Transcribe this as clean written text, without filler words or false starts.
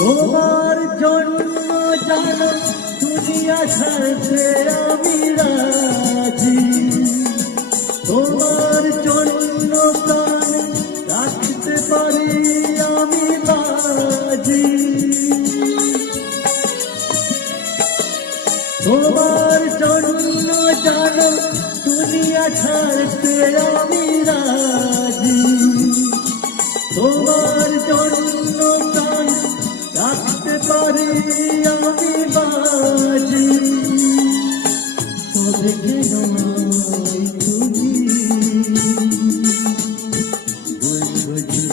তোমার জন্য জানো দুনিয়া ছাড়তে আমি রাজি, তোমার জন্য প্রাণ রাখতে পারি আমি বাজি। তোমার জন্য জানো দুনিয়া ছাড়তে আমি রাজি, তোমার জন্য প্রাণ রাখতে পারি আমি বাজি। তবে কেন তুমি বলছো যে